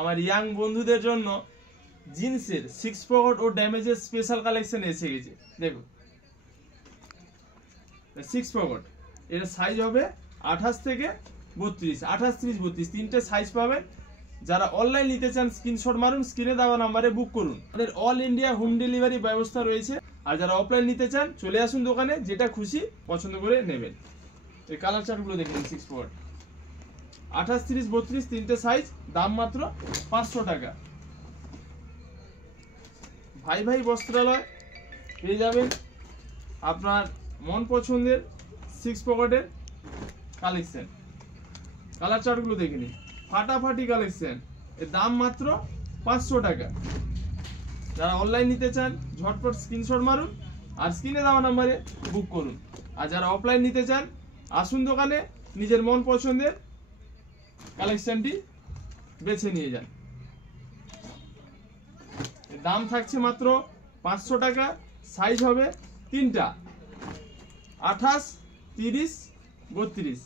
আমার ইয়াং বন্ধুদের জন্য জিন্সের 6 পকেট ও ড্যামেজের স্পেশাল কালেকশন এসে গেছে। দেখো 6 পকেট, এর সাইজ হবে 28 থেকে 32, 28, 30, 32 তিনটে সাইজ পাবেন। যারা অনলাইন নিতে চান স্ক্রিনশট মারুন, স্ক্রিনে দেওয়া নাম্বারে বুক করুন। আমাদের অল ইন্ডিয়া হোম ডেলিভারি ব্যবস্থা রয়েছে। আর যারা অফলাইন নিতে চান চলে আসুন দোকানে, যেটা খুশি পছন্দ করে নেবেন। এই কালার চার্টগুলো দেখুন, 6 পকেট 28, 30, 32 তিনটে সাইজ, দাম মাত্র 500 টাকা। ভাই ভাই বস্ত্রালয় পেয়ে যাবেন আপনার মন পছন্দের 6 পকেটের কালেকশন। কালার চার্টগুলো দেখে নিন, ফাটাফাটি কালেকশন, এর দাম মাত্র 500 টাকা। যারা অনলাইন নিতে চান ঝটপট স্ক্রিনশট মারুন আর স্ক্রিনে দেওয়া নাম্বারে বুক করুন। আর যারা অফলাইন নিতে চান আসুন দোকানে, নিজের মন পছন্দের কালেকশনটি বেছে নিয়ে যান। এর দাম থাকছে মাত্র 500 টাকা। সাইজ হবে তিনটা, 28, 30, 32।